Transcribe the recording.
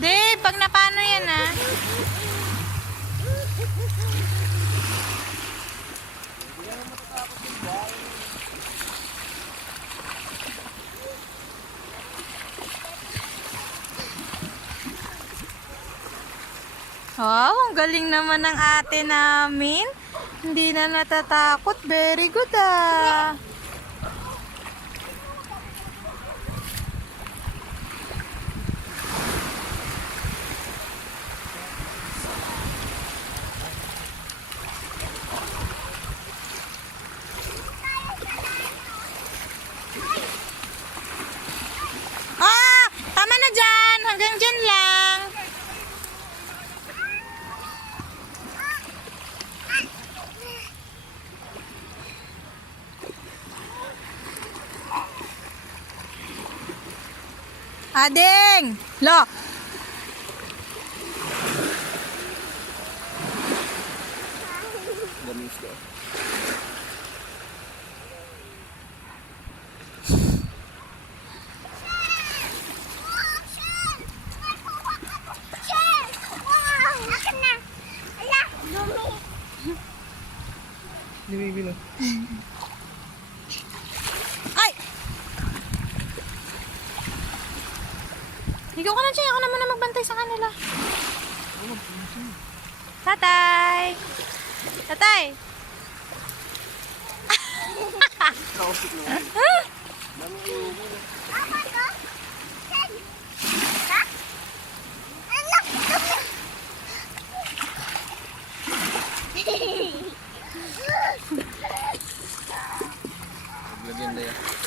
Di, pag napano yan ah. Wow, ang galing naman ng ate namin. Hindi na natatakot. Very good ah. Ah, tama na dyan. Hanggang dyan lang. Ading! Lo! Gamis daw. Lumibilo. Ay! Higaw ka na siya. Ako naman na magbantay sa kanila. Tatay! Tatay! Kausik na. Lagyan na yan.